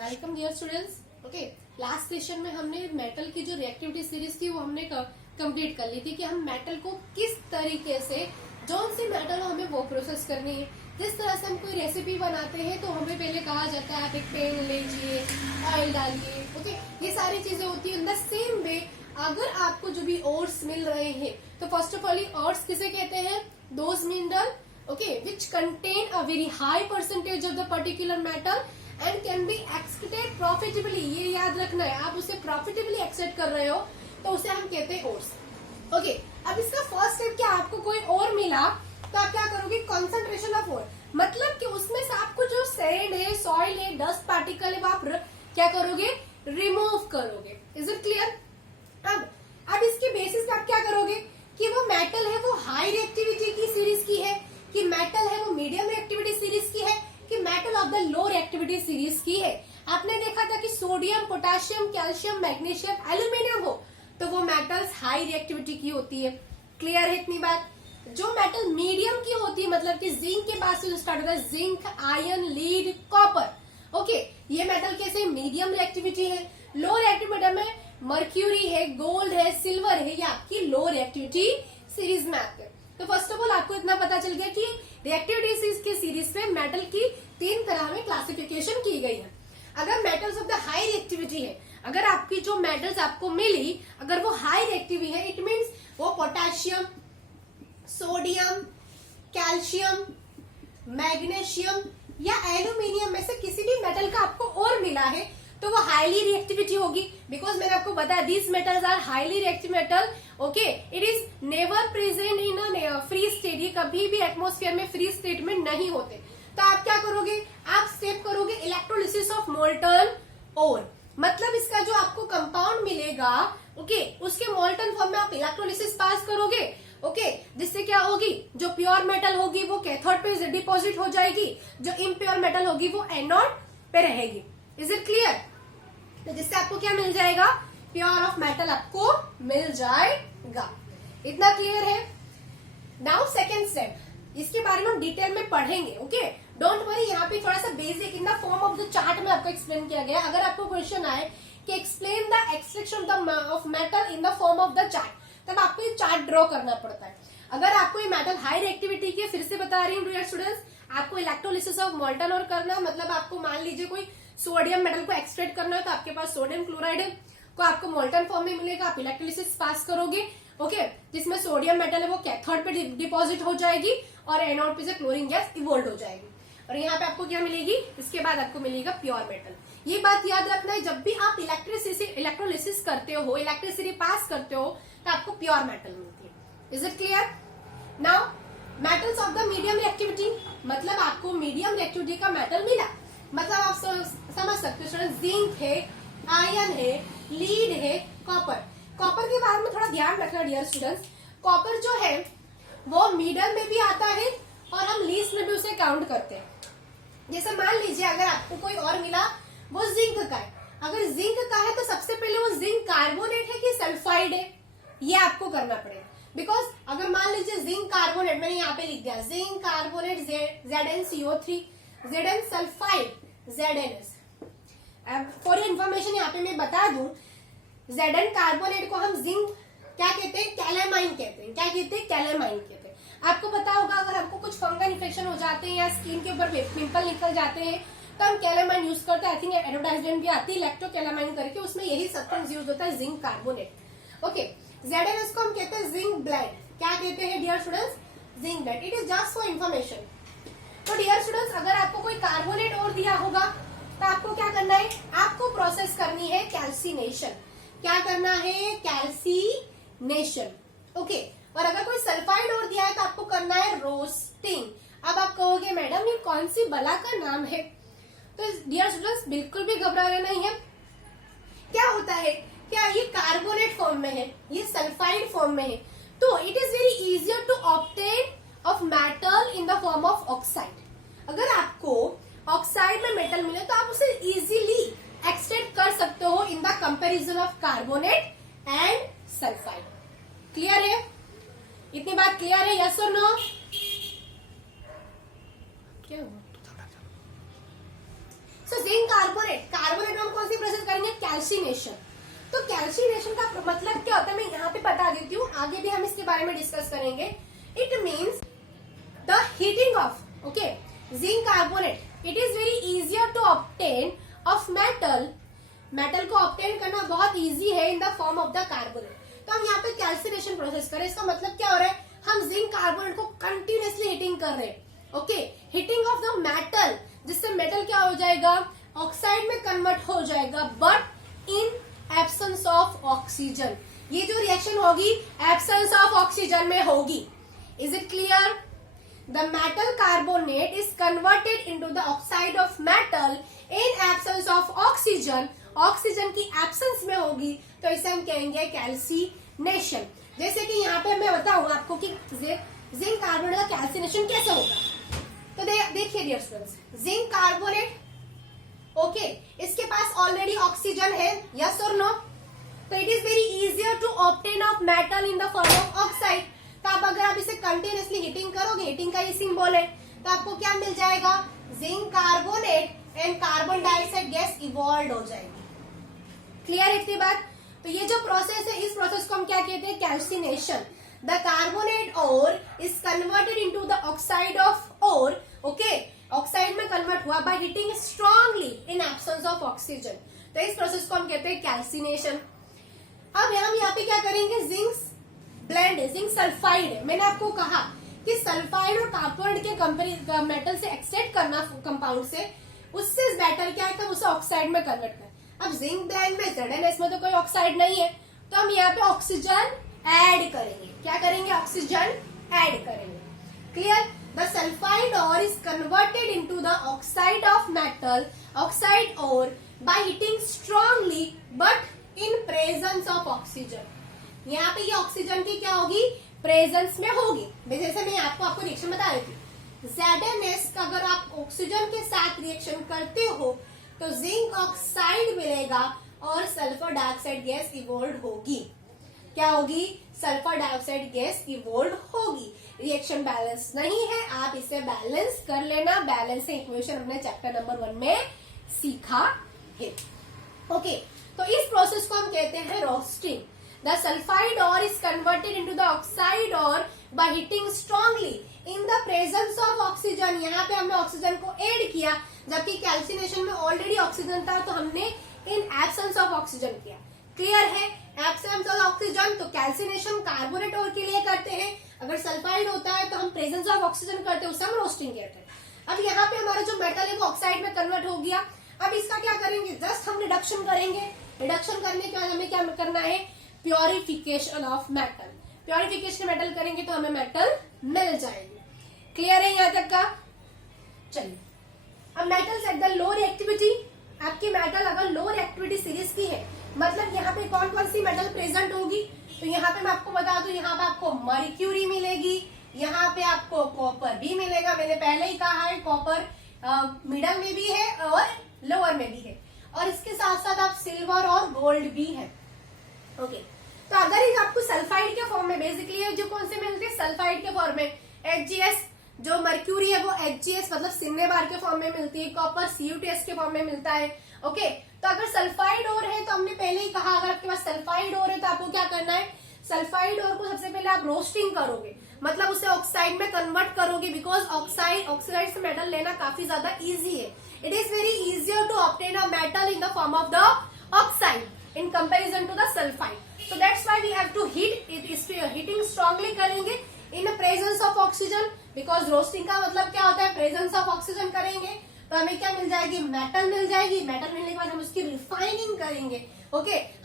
Welcome dear students. Okay, last session में हमने metal की जो रिएक्टिविटी सीरीज थी वो हमने कंप्लीट कर ली थी कि हम मेटल को किस तरीके से जौन सी मेटल हमें वो प्रोसेस करनी है। जिस तरह से हम कोई रेसिपी बनाते हैं तो हमें पहले कहा जाता है आप एक पैन लीजिए, ऑयल डालिए। ओके, ये सारी चीजें होती है। इन द सेम वे अगर आपको जो भी ओर्स मिल रहे हैं तो फर्स्ट ऑफ ऑल ओर्स किसे कहते हैं? Those mineral okay which contain a very high percentage of the particular metal and can be extracted profitably. ये याद रखना है, आप उसे प्रॉफिटेबली एक्सट्रैक्ट कर रहे हो तो उसे हम कहते हैं ओर्स। ओके, अब इसका फर्स्ट स्टेप क्या, आपको कोई और मिला तो आप क्या करोगे? कंसंट्रेशन ऑफ ओर, मतलब कि उसमें से आपको जो सैंड है, सॉइल है, डस्ट पार्टिकल है, वो आप क्या करोगे? रिमूव करोगे। Is it clear? अब इसके बेसिस पे आप क्या करोगे कि वो मेटल है वो हाई रिएक्टिविटी की सीरीज की है, कि मेटल है वो मीडियम रिएक्टिविटी सीरीज की है, कि metal of the low reactivity series की है। आपने देखा था कि sodium, potassium, calcium, magnesium, aluminium हो तो वो मेटल्स हाई रिएक्टिविटी की होती है। क्लियर है इतनी बात? जो मेटल मीडियम की होती है, मतलब कि जिंक के पास से स्टार्ट होता है, zinc, iron, lead, copper. Okay, ये मेटल कैसे? मीडियम रिएक्टिविटी है। लो रिएक्टिविटी में मर्क्यूरी है, गोल्ड है, सिल्वर है, ये आपकी लो रिएक्टिविटी सीरीज में आते हैं। तो फर्स्ट ऑफ ऑल आपको इतना पता चल गया कि रिएक्टिविटी की सीरीज में मेटल की 3 तरह में क्लासिफिकेशन की गई है। अगर metals of the high reactivity है, अगर आपकी जो मेटल्स आपको मिली अगर वो हाई रिएक्टिविटी है, इट मीन्स वो पोटेशियम, सोडियम, कैल्शियम, मैग्नीशियम या एल्यूमिनियम में से किसी भी मेटल का आपको और मिला है तो वो हाईली रिएक्टिविटी होगी। बिकॉज मैंने आपको बताया these metals are highly reactive metal. Okay, it is never present in a free state, ये कभी भी एटमोस्फेयर में फ्री स्टेट में नहीं होते। तो आप क्या करोगे? आप स्टेप करोगे इलेक्ट्रोलिसिस ऑफ मोल्टन ओर, मतलब इसका जो आपको कंपाउंड मिलेगा ओके उसके मोल्टन फॉर्म में आप इलेक्ट्रोलिसिस पास करोगे। ओके, जिससे क्या होगी? जो प्योर मेटल होगी वो कैथोड पे डिपॉजिट हो जाएगी, जो इम्प्योर मेटल होगी वो एनोड पे रहेगी। Is it clear? तो जिससे आपको क्या मिल जाएगा? प्योर ऑफ मेटल आपको मिल जाएगा। इतना क्लियर है? नाउ सेकेंड स्टेप, इसके बारे में हम डिटेल में पढ़ेंगे। ओके, डोंट वरी, यहाँ पे थोड़ा सा basic in the form of the chart में आपको एक्सप्लेन किया गया। अगर आपको क्वेश्चन आए कि explain the extraction of metal in the form of the chart, तब आपको ये चार्ट ड्रॉ करना पड़ता है। अगर आपको ये मेटल हाई रिएक्टिविटी की, फिर से बता रही हूँ डियर स्टूडेंट्स, आपको इलेक्ट्रोलिसिस ऑफ मोल्टन और करना, मतलब आपको मान लीजिए कोई सोडियम मेटल को एक्सट्रैक्ट करना है तो आपके पास सोडियम क्लोराइड है को आपको मोल्टन फॉर्म में मिलेगा, आप इलेक्ट्रोलिसिस पास करोगे। ओके, जिसमें सोडियम मेटल है वो कैथोड पे डिपॉजिट हो जाएगी और एनोड पे से क्लोरीन गैस इवोल्व हो जाएगी। और यहाँ पे आपको क्या मिलेगी? इसके बाद आपको मिलेगा प्योर मेटल। ये बात याद रखना है, जब भी आप इलेक्ट्रोलिसिस करते हो, इलेक्ट्रिसिटी पास करते हो तो आपको प्योर मेटल मिलती है। Is it clear? Now metals of the medium reactivity, मतलब आपको मीडियम रिएक्टिविटी का मेटल मिला, मतलब आप समझ सकते हो जिंक है, आयरन है, लीड है, कॉपर। कॉपर के बारे में थोड़ा ध्यान रखना डियर स्टूडेंट्स। कॉपर जो है वो मिडल में भी आता है और हम लीस्ट में भी उसे काउंट करते हैं। जैसे मान लीजिए अगर आपको कोई और मिला वो जिंक का है, अगर जिंक का है तो सबसे पहले वो जिंक कार्बोनेट है कि सल्फाइड है, ये आपको करना पड़ेगा। बिकॉज अगर मान लीजिए जिंक कार्बोनेट, मैंने यहाँ पे लिख दिया zinc carbonate ZnCO3, Zn sulphide ZnS। For information यहाँ पे मैं बता दूं, Zn कार्बोनेट को हम जिंक क्या कहते हैं? कैलेमाइन कहते हैं। क्या कहते हैं? कैलेमाइन कहते हैं। आपको पता होगा अगर आपको कुछ फंगल इन्फेक्शन हो जाते हैं या स्किन के ऊपर पिंपल निकल जाते हैं तो हम कैलेमाइन यूज करते हैं। आई थिंक एडवर्टाइजमेंट भी आती है लैक्टोकैलेमाइन करके, उसमें यही सब्सटेंस यूज होता है, जिंक कार्बोनेट। ओके, ZnS को हम कहते हैं जिंक ब्लेड। क्या कहते हैं dear students? Zinc blade. It is just for information. तो डियर स्टूडेंट्स अगर आपको कोई कार्बोनेट और दिया होगा तो आपको क्या करना है? आपको प्रोसेस करनी है कैल्सिनेशन। क्या करना है? कैल्सिनेशन। ओके, और अगर कोई सल्फाइड और दिया है तो आपको करना है रोस्टिंग। अब आप कहोगे मैडम ये कौन सी बला का नाम है? तो डियर स्टूडेंट्स बिल्कुल भी घबराना नहीं है। क्या होता है, क्या ये कार्बोनेट फॉर्म में है, ये सल्फाइड फॉर्म में है, तो it is very easier to obtain of metal in the form of oxide. अगर आपको ऑक्साइड में मेटल मिले तो आप उसे इजीली एक्सट्रैक्ट कर सकते हो in the comparison of carbonate and sulphide. Clear है? इतनी बात क्लियर है? यस और नो? क्या हुआ? सो जिंक कार्बोनेट कार्बोनेट में हम कौन सी प्रोसेस करेंगे, कैल्सिनेशन। तो कैल्सिनेशन का मतलब क्या होता है मैं यहाँ पे बता देती हूँ, आगे भी हम इसके बारे में डिस्कस करेंगे। It means the heating of zinc carbonate, it is very easier to obtain of metal को ऑब्टेन करना बहुत इजी है in the form of the carbonate. तो हम यहाँ पे कैल्सिनेशन प्रोसेस करें, इसका मतलब क्या हो रहा है, हम जिंक कार्बोनेट को कंटिन्यूअसली हीटिंग कर रहे हैं। हीटिंग ऑफ द मेटल, जिससे मेटल क्या हो जाएगा, ऑक्साइड में कन्वर्ट हो जाएगा, but in absence of oxygen. ये जो रिएक्शन होगी एब्सेंस ऑफ ऑक्सीजन में होगी। Is it clear? The metal carbonate is converted into the oxide of metal in absence of oxygen. Oxygen की एब्सेंस में होगी, तो इसे हम कहेंगे कैल्सिनेशन। जैसे कि यहाँ पे मैं बताऊं आपको कि जिंक कार्बोनेट का कैल्सिनेशन कैसे होगा। तो देखिए डियर स्टूडेंट्स, जिंक कार्बोनेट इसके पास ऑलरेडी ऑक्सीजन है, यस और नो। तो it is very easier to obtain of metal in the form of oxide. तो अब अगर आप इसे कंटिन्यूअसली हीटिंग करोगे, हीटिंग का ये सिंबल है, तो आपको क्या मिल जाएगा, zinc carbonate and carbon dioxide gas evolve हो जाएगी। क्लियर इतनी बात? तो ये जो प्रोसेस है, इस प्रोसेस को हम क्या कहते हैं, calcination. The carbonate ore is converted into the oxide of ore. Oxide में कन्वर्ट हुआ by heating strongly in absence of oxygen. तो इस प्रोसेस को हम कहते हैं कैल्सिनेशन। अब हम यहाँ पे क्या करेंगे, जिंक ब्लेंड है, जिंक सल्फाइड है। मैंने आपको कहा कि सल्फाइड और कार्बोनेट के मेटल से एक्सट्रैक्ट करना कंपाउंड से, उससे बेटर क्या है, उसे ऑक्साइड में कन्वर्ट करना। अब जिंक ब्लेंड में ZnS में तो कोई ऑक्साइड नहीं है, तो हम यहाँ पे ऑक्सीजन ऐड करेंगे। क्या करेंगे, ऑक्सीजन ऐड करेंगे। Clear? The sulphide ore is converted into the oxide of metal, oxide ore by heating strongly but in presence of oxygen. यहाँ पे ये ऑक्सीजन की क्या होगी, प्रेजेंस में होगी। जैसे मैं आपको रिएक्शन बता रही थी, ZnS का अगर आप ऑक्सीजन के साथ रिएक्शन करते हो तो जिंक ऑक्साइड मिलेगा और सल्फर डाइऑक्साइड गैस इवॉल्व होगी। क्या होगी, सल्फर डाइऑक्साइड गैस इवॉल्व होगी। रिएक्शन बैलेंस नहीं है, आप इसे बैलेंस कर लेना। बैलेंसिंग इक्वेशन हमने चैप्टर नंबर 1 में सीखा है। तो इस प्रोसेस को हम कहते हैं roasting. The sulphide ore is converted into the oxide ore by heating strongly in the presence of oxygen. यहाँ पे हमने ऑक्सीजन को ऐड किया, जबकि कैल्सिनेशन में ऑलरेडी ऑक्सीजन था, तो हमने इन एब्सेंस ऑफ ऑक्सीजन किया। क्लियर है? एब्सेंस ऑफ ऑक्सीजन, तो कैल्सिनेशन कार्बोनेट ओर के लिए करते हैं। अगर सल्फाइड होता है तो हम प्रेजेंस ऑफ ऑक्सीजन करते हैं, उसे हम रोस्टिंग कहते हैं। अब यहाँ पे हमारा जो मेटल है वो ऑक्साइड में कन्वर्ट हो गया। अब इसका क्या करेंगे, जस्ट हम रिडक्शन करेंगे। रिडक्शन करने के बाद हमें क्या करना है, purification of metal. Purification metal करेंगे तो हमें मेटल मिल जाएगी। क्लियर है यहाँ तक का? चलिए, अब metals at the low reactivity, आपकी मेटल अगर लो रिएक्टिविटी सीरीज की है, मतलब यहाँ पे कौन कौन सी मेटल प्रेजेंट होगी, तो यहाँ पे मैं आपको बता दूं, यहाँ पे आपको मर्क्यूरी मिलेगी, यहाँ पे आपको कॉपर भी मिलेगा। मैंने पहले ही कहा है कॉपर मिडल में भी है और लोअर में भी है, और इसके साथ साथ आप सिल्वर और गोल्ड भी है। तो अगर ये आपको सल्फाइड के फॉर्म में, बेसिकली जो कौन से मिलते हैं, सल्फाइड के फॉर्म में HgS, जो मर्क्यूरी है वो HgS मतलब सिन्ने बार के फॉर्म में मिलती है, कॉपर CuTs के फॉर्म में मिलता है। तो अगर सल्फाइड ओर है, तो हमने पहले ही कहा अगर आपके पास सल्फाइड ओर है तो आपको क्या करना है, सल्फाइड ओर को सबसे पहले आप रोस्टिंग करोगे, मतलब उसे ऑक्साइड में कन्वर्ट करोगे, बिकॉज ऑक्साइड से मेटल लेना काफी ज्यादा इजी है। It is very easier to obtain a metal in the form of the oxide in comparison to the sulphide. So that's why we have to heat it. Heating strongly करेंगे in presence of oxygen, because roasting का मतलब क्या होता है, presence of oxygen करेंगे तो हमें क्या मिल जाएगी, मेटल मिल जाएगी। मेटल मिलने के बाद हम उसकी रिफाइनिंग करेंगे।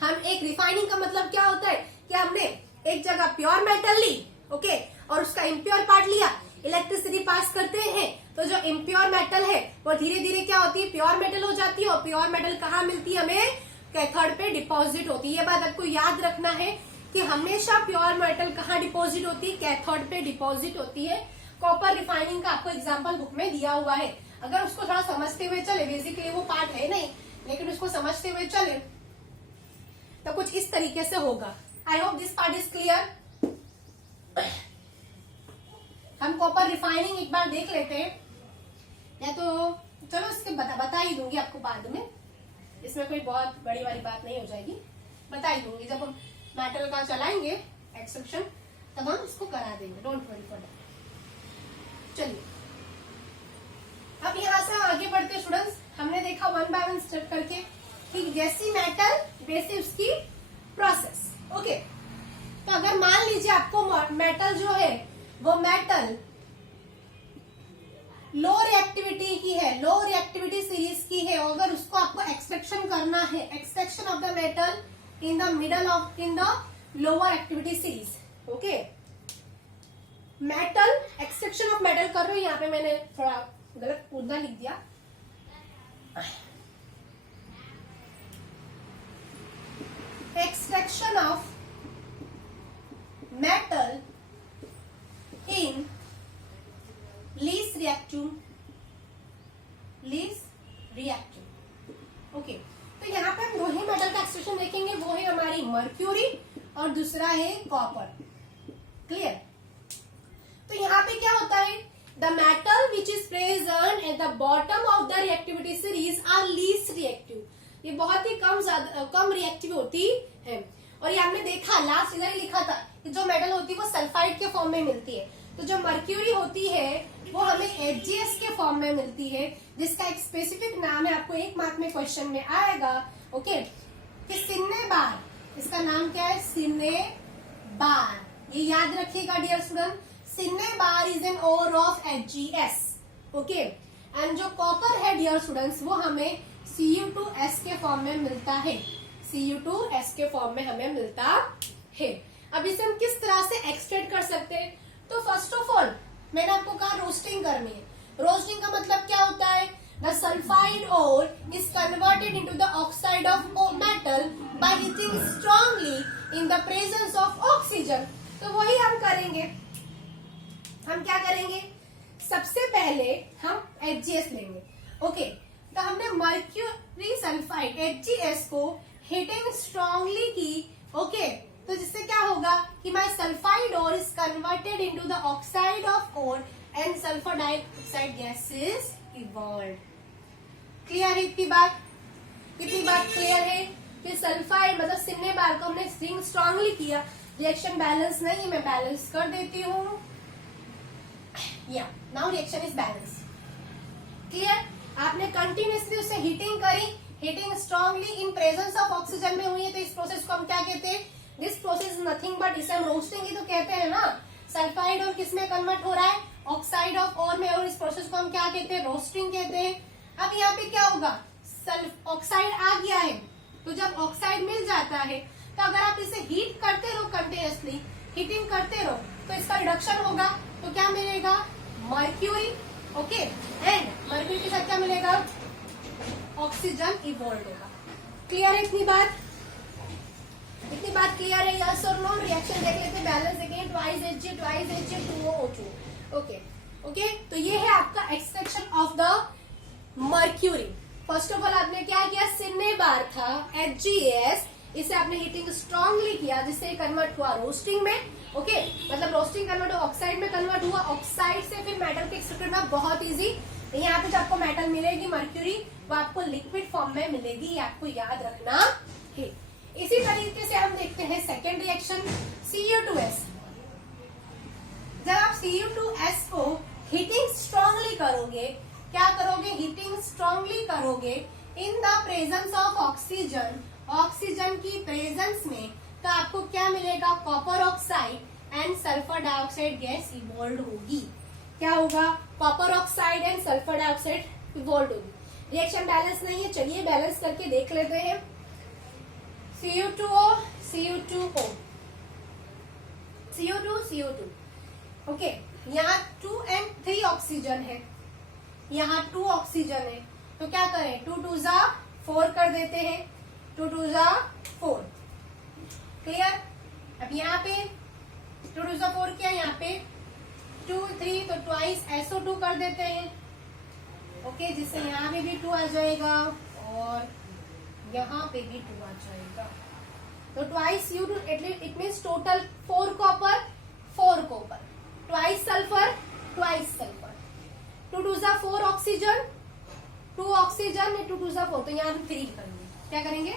हम एक रिफाइनिंग का मतलब क्या होता है कि हमने एक जगह प्योर मेटल ली, और उसका इम्प्योर पार्ट लिया, इलेक्ट्रिसिटी पास करते हैं, तो जो इम्प्योर मेटल है वो धीरे धीरे क्या होती है, प्योर मेटल हो जाती है। और प्योर मेटल कहाँ मिलती है, हमें कैथोड पे डिपॉजिट होती है। ये बात आपको याद रखना है कि हमेशा प्योर मेटल कहाँ डिपॉजिट होती है, कैथोड पे डिपॉजिट होती है। कॉपर रिफाइनिंग का आपको एग्जांपल बुक में दिया हुआ है, अगर उसको थोड़ा समझते हुए चले, बेसिकली वो पार्ट है नहीं, लेकिन उसको समझते हुए चले तो कुछ इस तरीके से होगा। I hope this part is clear. हम कॉपर रिफाइनिंग एक बार देख लेते हैं, या तो चलो इसके बता ही दूंगी आपको बाद में, इसमें कोई बहुत बड़ी वाली बात नहीं हो जाएगी, बता ही दूंगी जब हम मेटल का चलाएंगे एक्सट्रैक्शन तब हम इसको करा देंगे, डोंट वरी फॉर दैट। चलिए अब यहाँ से आगे बढ़ते स्टूडेंट्स, हमने देखा वन बाय वन स्टेप करके कि जैसी मेटल वैसी उसकी प्रोसेस। ओके, तो अगर मान लीजिए आपको मेटल जो है वो मेटल लो रिएक्टिविटी की है, लो रिएक्टिविटी सीरीज की है, अगर उसको आपको एक्सट्रैक्शन करना है, extraction of the metal in the middle of in the lower activity series. Okay, metal extraction of metal कर रहे हो, यहाँ पे मैंने थोड़ा गलत उर्दा लिख दिया। Extraction of metal in least reactive. Okay, तो यहाँ पे हम दो ही मेटल का एक्सट्रैक्शन देखेंगे, वो है हमारी मर्क्यूरी और दूसरा है कॉपर। क्लियर? तो यहाँ पे क्या होता है, the metal which is present at the bottom of the reactivity series are least reactive. ये बहुत ही कम रिएक्टिव होती है। और ये हमने देखा लास्ट इधर ही लिखा था कि जो मेटल होती है वो सल्फाइड के फॉर्म में मिलती है, तो जो मर्क्यूरी होती है वो हमें HgS के फॉर्म में मिलती है, जिसका एक स्पेसिफिक नाम है, आपको एक मार्क में क्वेश्चन में आएगा। ओके, कि सिन्नेबार, इसका नाम क्या है, सिन्नेबार, ये याद रखिएगा dear student, cinnabar is an ore of HgS। Okay, and जो कॉपर है डियर स्टूडेंट्स वो हमें Cu2S के फॉर्म में मिलता है, Cu2S के फॉर्म में हमें मिलता है। अब इसे हम किस तरह से एक्सट्रैक्ट कर सकते हैं, तो फर्स्ट ऑफ ऑल मैंने आपको कहा रोस्टिंग करनी है। रोस्टिंग का मतलब क्या होता है, the sulphide ore is converted into the oxide of metal by heating strongly in the presence of oxygen. तो वही हम करेंगे। हम क्या करेंगे, सबसे पहले हम HgS लेंगे। ओके, तो हमने मर्क्यूरी सल्फाइड HgS को हीटिंग स्ट्रांगली की। ओके, तो जिससे क्या होगा कि my sulphide ore is converted into the oxide of ore and sulphur dioxide gas is evolved. Clear है इतनी बात? इतनी बात क्लियर है कि सल्फाइड मतलब सिन्नेबार को हमने रिंग स्ट्रांगली किया, रिएक्शन बैलेंस नहीं, मैं बैलेंस कर देती हूँ। या now reaction is balance. Clear? आपने कंटिन्यूसली उससे हीटिंग करी, heating strongly in presence of oxygen में हुई है, तो इस प्रोसेस को हम क्या कहते हैं, दिस प्रोसेस नथिंग बट, इसे हम रोस्टिंग ही तो कहते हैं ना। सल्फाइड और किस में कन्वर्ट हो रहा है, ऑक्साइड ऑफ और में, और इस प्रोसेस को हम क्या कहते हैं, रोस्टिंग कहते हैं। अब यहाँ पे क्या होगा, ऑक्साइड आ गया है, तो जब ऑक्साइड मिल जाता है तो अगर आप इसे हीट करते रहो, कंटिन्यूसली हीटिंग करते रहो, तो इसका रिडक्शन होगा, तो क्या मिलेगा, मर्क्यूरी। ओके, एंड मर्क्यूरी के साथ क्या मिलेगा, ऑक्सीजन इवॉल्व होगा। क्लियर है इतनी बात? इतनी बात क्लियर है? यस और नो? रिएक्शन देख लेते हैं, बैलेंस देखेंगे, twice Hg 2O2। Okay okay, तो ये है आपका extraction of the mercury. First of all आपने क्या किया, सिन्नेबार था HgS, इसे आपने हीटिंग स्ट्रांगली किया, जिससे कन्वर्ट हुआ रोस्टिंग में। ओके, मतलब रोस्टिंग कन्वर्ट हुआ, ऑक्साइड में कन्वर्ट हुआ, ऑक्साइड से फिर मेटल के एक्सट्रैक्ट करना बहुत इजी। यहाँ पे जो आपको मेटल मिलेगी मर्क्यूरी, वो आपको लिक्विड फॉर्म में मिलेगी, ये आपको याद रखना है। इसी तरीके से हम देखते हैं सेकेंड रिएक्शन, Cu2S। जब आप Cu2S को हीटिंग स्ट्रांगली करोगे, क्या करोगे, हीटिंग स्ट्रांगली करोगे इन the presence of oxygen, oxygen की प्रेजेंस में, तो आपको क्या मिलेगा, copper oxide and sulphur dioxide gas evolve होगी। क्या होगा, copper oxide and sulphur dioxide evolve होगी। रिएक्शन बैलेंस नहीं है, चलिए बैलेंस करके देख लेते हैं। Cu2O, Cu2O, Cu2, Cu2। Okay, यहाँ 2 and 3 ऑक्सीजन है, यहाँ 2 ऑक्सीजन है, तो क्या करें, 2 2 जा 4 कर देते हैं, 2 2 जा 4। क्लियर? अब यहाँ पे 2 2 जा 4 किया, यहाँ पे 2 3, तो ट्वाइस SO2 कर देते हैं। ओके, जिससे यहाँ पे भी 2 आ जाएगा और यहाँ पे भी 2 आ जाएगा, तो twice U2, it means total 4 copper 4 copper, twice sulphur twice sulphur, 2 2 जा 4 ऑक्सीजन, 2 ऑक्सीजन 2 2 जा 4, तो यहाँ 3 करेंगे। क्या करेंगे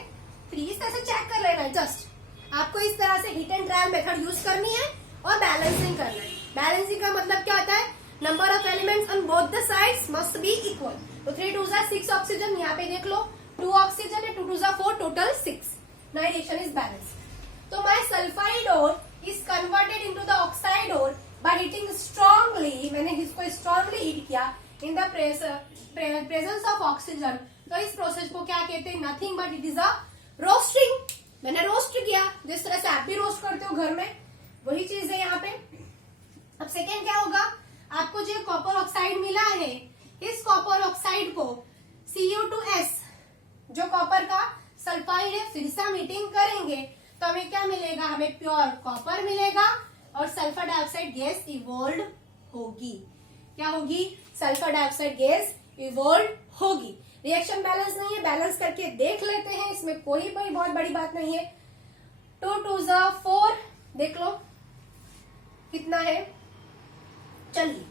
3, इस तरह से चेक कर लेना है। जस्ट आपको इस तरह से hit and trial method use करनी है और बैलेंसिंग करना है। बैलेंसिंग का मतलब क्या होता है, number of elements on both the sides must be equal. तो 3 2 6 ऑक्सीजन, यहाँ पे देख लो 2 ऑक्सीजन है, 2 2 4, total 6। Now reaction is balance. तो my sulphide ore is converted into the oxide ore by heating strongly. मैंने इसको स्ट्रांगली हीट किया in the presence of oxygen. तो इस प्रोसेस को क्या कहते हैं, nothing but it is a roasting. मैंने रोस्ट किया, जिस तरह से आप भी रोस्ट करते हो घर में, वही चीज है यहाँ पे। अब सेकेंड क्या होगा, आपको जो कॉपर ऑक्साइड मिला है, इस कॉपर ऑक्साइड को Cu2S जो कॉपर का सल्फाइड है, फिर से हम हीटिंग करेंगे तो हमें क्या मिलेगा, हमें प्योर कॉपर मिलेगा और सल्फर डाइऑक्साइड गैस इवॉल्व होगी। क्या होगी, सल्फर डाइऑक्साइड गैस इवॉल्व होगी। रिएक्शन बैलेंस नहीं है, बैलेंस करके देख लेते हैं, इसमें कोई बहुत बड़ी बात नहीं है। 2 2 4 देख लो कितना है। चलिए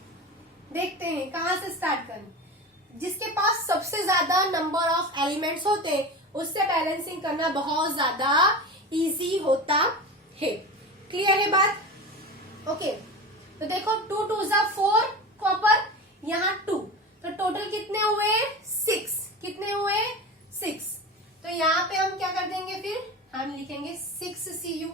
देखते हैं कहां से स्टार्ट करें। जिसके पास सबसे ज्यादा नंबर ऑफ एलिमेंट्स होते हैं उससे बैलेंसिंग करना बहुत ज्यादा इजी होता है। क्लियर है बात? ओके, तो देखो 2 2 4 कॉपर, यहाँ 2, तो टोटल कितने हुए 6। कितने हुए 6। तो यहाँ पे हम क्या कर देंगे, फिर हम लिखेंगे 6 Cu।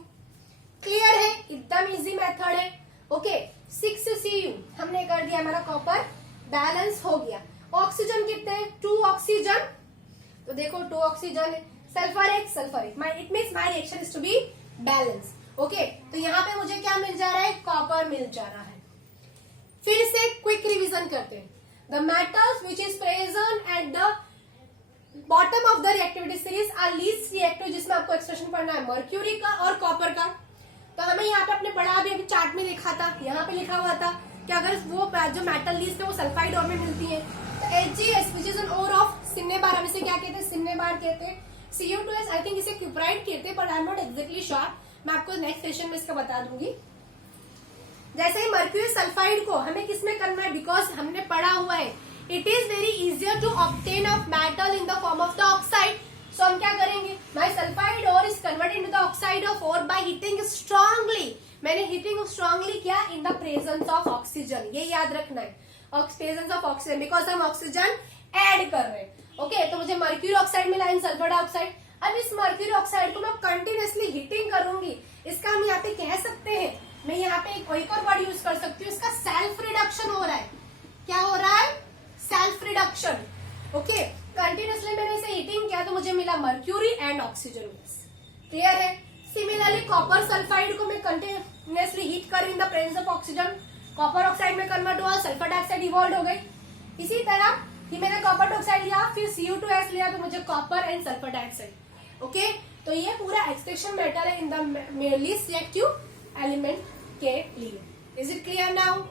क्लियर है, एकदम इजी मेथड है। ओके 6 Cu हमने कर दिया, हमारा कॉपर बैलेंस हो गया। ऑक्सीजन कितने, 2 ऑक्सीजन, तो देखो 2 ऑक्सीजन, सल्फर एक, सल्फर एक, it means my reaction is to be balance. Okay, तो यहाँ पे मुझे क्या मिल जा रहा है, कॉपर मिल जा रहा है। फिर से क्विक रिवीजन करते हैं। The metals which is present at the bottom of the reactivity series are least reactive, जिसमें आपको एक्सप्रेशन पढ़ना है मर्क्यूरी का और कॉपर का। तो हमें यहाँ पे अपने बड़ा अभी चार्ट में लिखा था, यहाँ पे लिखा हुआ था कि अगर वो जो मेटल लीस्ट है वो सल्फाइड ओर में मिलती है तो HgS which is an ore of cinnabar, हम इसे क्या कहते हैं, सिन्नेबार कहते हैं। Cu2S आई थिंक इसे क्यूप्राइड कहते हैं, but I am not exactly sure, मैं आपको नेक्स्ट सेशन में इसका बता दूंगी। जैसे ही मर्क्यूरी सल्फाइड को हमें किसमें करना है, बिकॉज हमने पढ़ा हुआ है it is very easier to obtain of metal in the form of the oxide. So हम क्या करेंगे, my sulphide ore is converted into the oxide of ore by heating strongly. मैंने हीटिंग स्ट्रांगली किया in the presence of oxygen, ये याद रखना है, presence of oxygen, because हम ऑक्सीजन ऐड कर रहे हैं। ओके, तो मुझे मर्क्यूरी ऑक्साइड मिला इन सल्फर डाइऑक्साइड। अब इस मर्क्यूरी ऑक्साइड को मैं कंटिन्यूअसली हीटिंग करूंगी। इसका हम यहाँ पे कह सकते हैं, मैं यहाँ पे एक और वर्ड यूज कर सकती हूँ, इसका सेल्फ रिडक्शन हो रहा है। क्या हो रहा है, सेल्फ रिडक्शन। ओके, कंटिन्यूअसली मैंने इसे हीटिंग किया तो मुझे मिला mercury and oxygen gas. Clear है? सिमिलरली कॉपर सल्फाइड को मैं कंटिन्यूअसली हीट कर इन the presence of oxygen, copper oxide में कन्वर्ट हुआ, सल्फर डाइऑक्साइड इवॉल्व हो गई। इसी तरह कि मैंने कॉपर ऑक्साइड लिया, फिर Cu2S लिया, तो मुझे copper and sulphur dioxide. Okay, तो ये पूरा एक्सट्रैक्शन मेथड है in the least reactive element के लिए। Is it clear now?